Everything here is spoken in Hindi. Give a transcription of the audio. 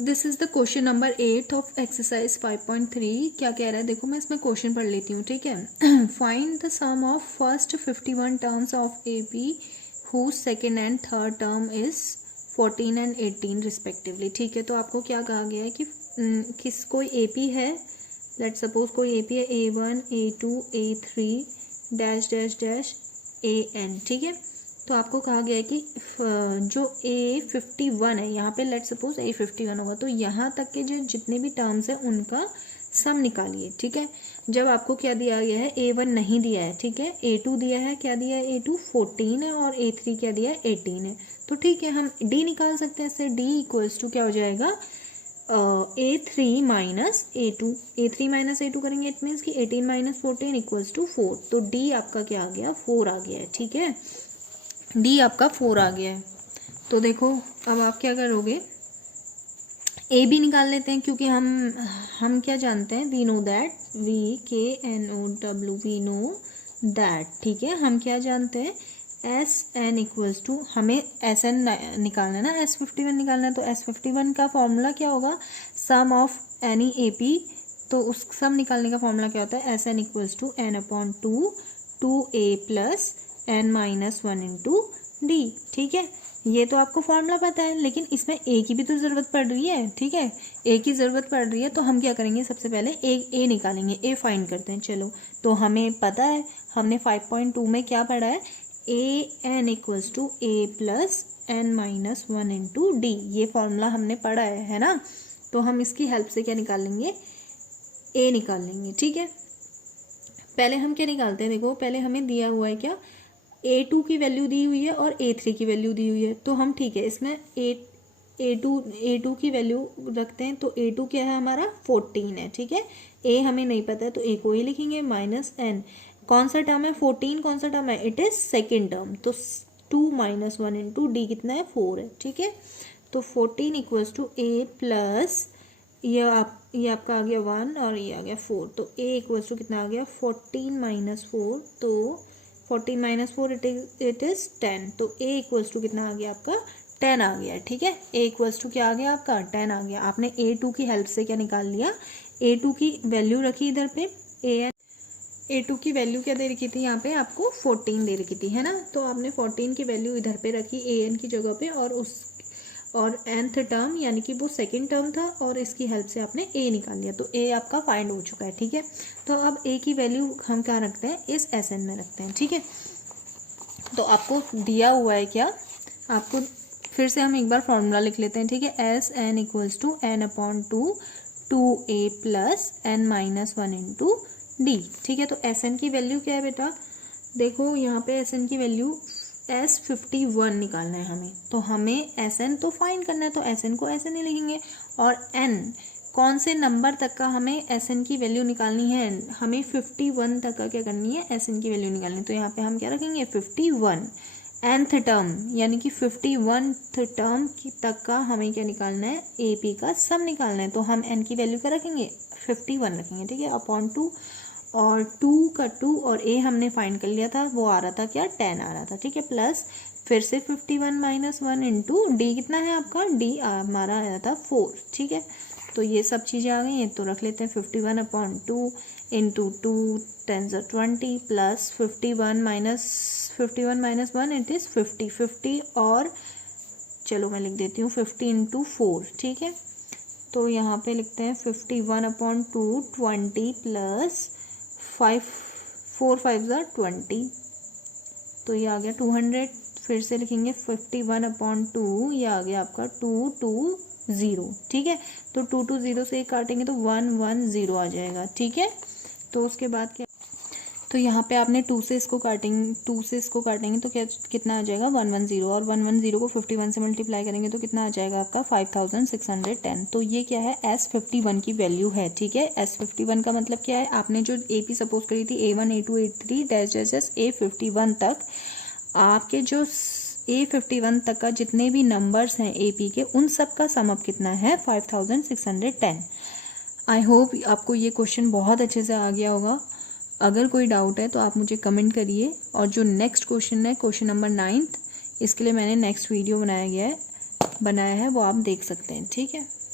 This is the question number 8 of exercise 5.3। क्या कह रहा है देखो, मैं इसमें क्वेश्चन पढ़ लेती हूँ, ठीक है। Find the sum of first 51 terms of A P whose second and third term is 14 and 18 respectively. ठीक है, तो आपको क्या कहा गया है कि कोई ए पी है, लेट सपोज कोई ए पी है A1 A2 A3 dash dash dash AN, ठीक है। तो आपको कहा गया है कि जो A51 है, यहाँ पे लेट सपोज A51 होगा, तो यहाँ तक के जो जितने भी टर्म्स हैं उनका सम निकालिए, ठीक है। जब आपको क्या दिया गया है, A1 नहीं दिया है, ठीक है, A2 दिया है, क्या दिया है, A2 14 है और A3 क्या दिया है, 18 है। तो ठीक है, हम D निकाल सकते हैं इससे। D इक्वल्स टू क्या हो जाएगा, A3 माइनस A2 करेंगे, इट मीन्स कि 18 माइनस 14 इक्वल्स टू 4। तो D आपका क्या आ गया, 4 आ गया है, ठीक है। डी आपका 4 आ गया है। तो देखो अब आप क्या करोगे, ए बी निकाल लेते हैं, क्योंकि हम क्या जानते हैं, we know that, VKNOW, we know that, ठीक है। हम क्या जानते हैं, SN इक्वल्स टू, हमें SN निकालना है ना, S51 निकालना है। तो S51 का फॉर्मूला क्या होगा, सम ऑफ एनी AP। तो उस सम निकालने का फॉर्मूला क्या होता है, SN equals to N/2 2A plus N minus 1 into D, ठीक है। ये तो आपको फॉर्मूला पता है, लेकिन इसमें A की भी तो ज़रूरत पड़ रही है, ठीक है। A की ज़रूरत पड़ रही है, तो हम क्या करेंगे, सबसे पहले A निकालेंगे, A फाइंड करते हैं। चलो, तो हमें पता है, हमने 5.2 में क्या पढ़ा है, AN equals to A plus N minus 1 into D। ये फॉर्मूला हमने पढ़ा है ना। तो हम इसकी हेल्प से क्या निकाल लेंगे, A निकाल लेंगे, ठीक है। पहले हम क्या निकालते हैं, देखो पहले हमें दिया हुआ है क्या, A2 की वैल्यू दी हुई है और A3 की वैल्यू दी हुई है। तो हम ठीक है, इसमें A2 की वैल्यू रखते हैं। तो A2 क्या है हमारा, 14 है, ठीक है। A हमें नहीं पता है, तो A को ही लिखेंगे, माइनस N। कौन सा टर्म है, 14 कौन सा टर्म है, इट इज सेकेंड टर्म। तो 2 माइनस 1 इंटू D कितना है, 4 है, ठीक है। तो 14 इक्वल्स टू A प्लस ये आपका आ गया 1 और ये आ गया 4। तो A इक्वल्स टू कितना आ गया, 14 माइनस 4। तो 14 माइनस 4 इट इज 10। तो A इक्वल्स टू कितना आ गया आपका, 10 आ गया, ठीक है। A इक्वल्स टू क्या आ गया आपका, 10 आ गया। आपने A2 की हेल्प से क्या निकाल लिया, A2 की वैल्यू रखी इधर पे, A2 की वैल्यू क्या दे रखी थी, यहाँ पे आपको 14 दे रखी थी, है ना। तो आपने 14 की वैल्यू इधर पे रखी AN की जगह पे, और nth टर्म यानी कि वो सेकंड टर्म था, और इसकी हेल्प से आपने A निकाल लिया। तो A आपका फाइंड हो चुका है, ठीक है। तो अब A की वैल्यू हम क्या रखते हैं, इस SN में रखते हैं, ठीक है। तो आपको दिया हुआ है क्या, आपको फिर से हम एक बार फॉर्मूला लिख लेते हैं, ठीक है। SN equals to N/2 2A plus N minus 1 into D, ठीक है। तो SN की वैल्यू क्या है बेटा, देखो यहाँ पे SN की वैल्यू S51 निकालना है हमें। तो हमें SN तो फाइंड करना है, तो SN को SN ही लिखेंगे। और N कौन से नंबर तक का हमें SN की वैल्यू निकालनी है, हमें 51 तक का क्या करनी है, SN की वैल्यू निकालनी है। तो यहाँ पे हम क्या रखेंगे, 51 nth टर्म, यानी कि 51th टर्म तक का हमें क्या निकालना है, AP का सम निकालना है। तो हम N की वैल्यू क्या रखेंगे, 51 रखेंगे, ठीक है, अपॉन 2। और 2 का 2 और A हमने फाइंड कर लिया था, वो आ रहा था क्या, 10 आ रहा था, ठीक है। प्लस फिर से 51 माइनस 1 इंटू D कितना है आपका, D हमारा आया था 4, ठीक है। तो ये सब चीज़ें आ गई हैं, तो रख लेते हैं 51/2 into 2 10 20 plus 51 minus 1 it is 50 और चलो मैं लिख देती हूँ 50 इंटू 4, ठीक है। तो यहाँ पे लिखते हैं 51/2 20 प्लस 4 5 20, तो ये आ गया 200। फिर से लिखेंगे 51/2, ये आ गया आपका 220, ठीक है। तो 220 से काटेंगे तो 110 आ जाएगा, ठीक है। तो उसके बाद क्या, तो यहाँ पे आपने 2 से इसको काटेंगे तो क्या कितना आ जाएगा, 110। और 110 को 51 से मल्टीप्लाई करेंगे तो कितना आ जाएगा आपका 5610। तो ये क्या है, S51 की वैल्यू है, ठीक है। S51 का मतलब क्या है, आपने जो AP सपोज करी थी A1 A2 A3 dash dash A51 तक, आपके जो A51 तक का जितने भी नंबर्स हैं AP के, उन सब का सम अप कितना है, 5610। आई होप आपको ये क्वेश्चन बहुत अच्छे से आ गया होगा। अगर कोई डाउट है तो आप मुझे कमेंट करिए। और जो नेक्स्ट क्वेश्चन है, क्वेश्चन नंबर 9, इसके लिए मैंने नेक्स्ट वीडियो बनाया है, वो आप देख सकते हैं, ठीक है।